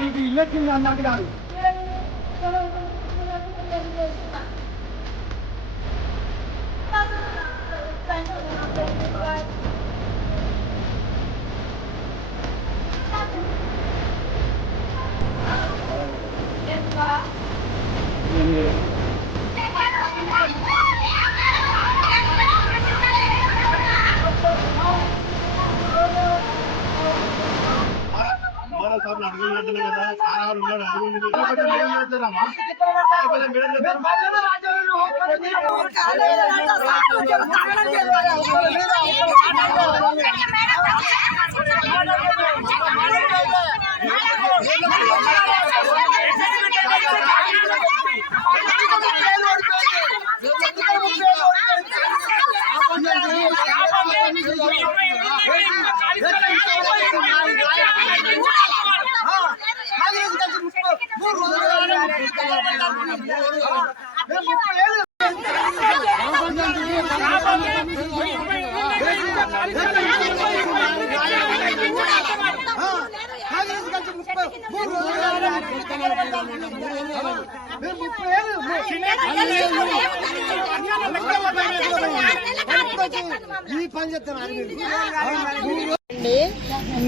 నీకు ఇల్లు వచ్చింది అన్నట్టు కాదు.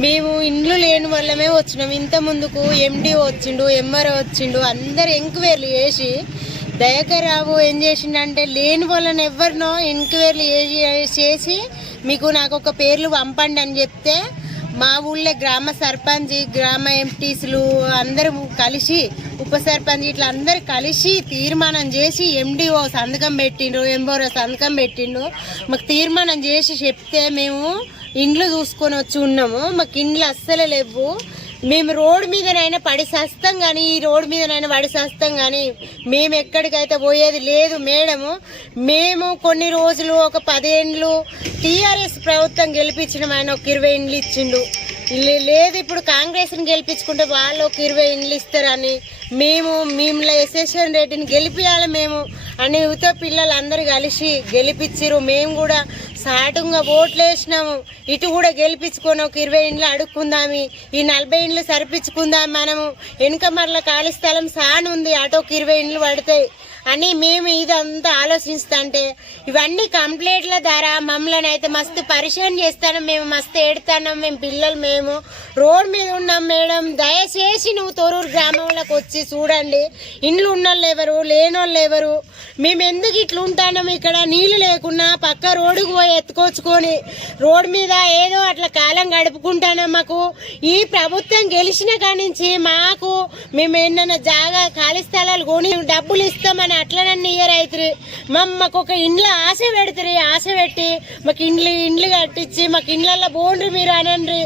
మేము ఇండ్లు లేని వాళ్ళమే వచ్చినాం. ఇంత ముందుకు ఎండి వచ్చిండు, ఎంఆర్ఓ వచ్చిండు, అందరు ఎంక్వైరీలు చేసి దయాకర్రావు ఏం చేసిండంటే లేని వాళ్ళని ఎవరినో ఎంక్వైరీలు చేసి మీకు నాకు ఒక పేర్లు పంపండి అని చెప్తే మా ఊళ్ళో గ్రామ సర్పంచ్, గ్రామ ఎంపీసీలు అందరూ కలిసి, ఉప సర్పంచ్ ఇట్లా అందరు కలిసి తీర్మానం చేసి ఎండిఓ సంతకం పెట్టిండ్రు, ఎంఆర్ఓ సంతకం పెట్టిండు. మాకు తీర్మానం చేసి చెప్తే మేము ఇండ్లు చూసుకొని వచ్చి ఉన్నాము. మాకు ఇండ్లు అస్సలే లేవు. మేము రోడ్డు మీదనైనా పడి సస్తాం కానీ, ఈ రోడ్డు మీదనైనా పడి సస్తాం కానీ మేము ఎక్కడికైతే పోయేది లేదు మేడము. మేము కొన్ని రోజులు ఒక 10 ఏండ్లు టీఆర్ఎస్ ప్రభుత్వం గెలిపించడం, ఆయన ఒక 20 ఇండ్లు ఇచ్చిండు. లేదు ఇప్పుడు కాంగ్రెస్ని గెలిపించుకుంటే వాళ్ళు ఒక 20 ఇండ్లు ఇస్తారని మేము యశస్వన్ రెడ్డిని గెలిపించాలి మేము అని యువత పిల్లలు అందరూ కలిసి గెలిపించారు. మేము కూడా సాటుగా ఓట్లు వేసినాము. ఇటు కూడా గెలిపించుకొని ఒక 20 ఇండ్లు అడుక్కుందామి, ఈ 40 ఇండ్లు సరిపించుకుందాం. మనము వెనుక మరల ఖాళీ స్థలం సానుంది, అటు ఒక 20 ఇండ్లు పడతాయి అని మేము ఇదంతా ఆలోచిస్తుంటే ఇవన్నీ కంప్లైంట్ల ద్వారా మమ్మల్ని అయితే మస్తు పరిశాన్ చేస్తాను. మేము మస్తు ఏడుతున్నాం. మేము పిల్లలు మేము రోడ్ మీద ఉన్నాం. మేడం దయచేసి నువ్వు తొరూరు గ్రామంలోకి వచ్చి చూడండి, ఇండ్లు ఉన్నోళ్ళు ఎవరు, లేనోళ్ళు ఎవరు, మేము ఎందుకు ఇట్లా ఉంటాం. ఇక్కడ నీళ్లు లేకున్నా పక్క రోడ్డుకు పోయి ఎత్తుకొచ్చుకొని రోడ్ మీద ఏదో అట్లా కాలం గడుపుకుంటాను. మాకు ఈ ప్రభుత్వం గెలిచిన కానించి మాకు మేము ఏంటన్నా జాగా ఖాళీ స్థలాలు కొని డబ్బులు ఇస్తామని అట్లనన్నీ ఇయర్ అవుతుంది. మాకు ఒక ఇండ్ల ఆశ పెడతారు. ఆశ పెట్టి మాకు ఇండ్లు కట్టించి మాకు ఇండ్లలో బోండ్రి మీరు అనండి.